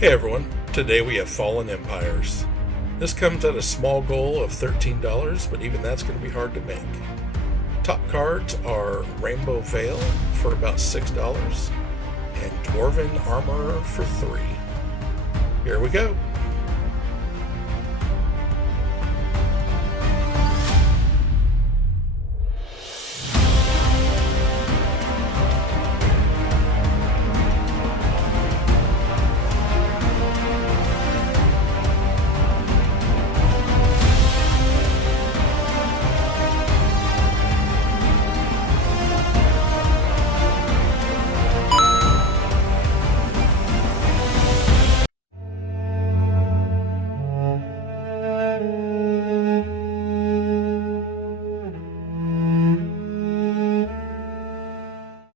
Hey everyone, today we have Fallen Empires. This comes at a small goal of $13, but even that's going to be hard to make. Top cards are Rainbow Veil for about $6 and Dwarven Armor for $3. Here we go.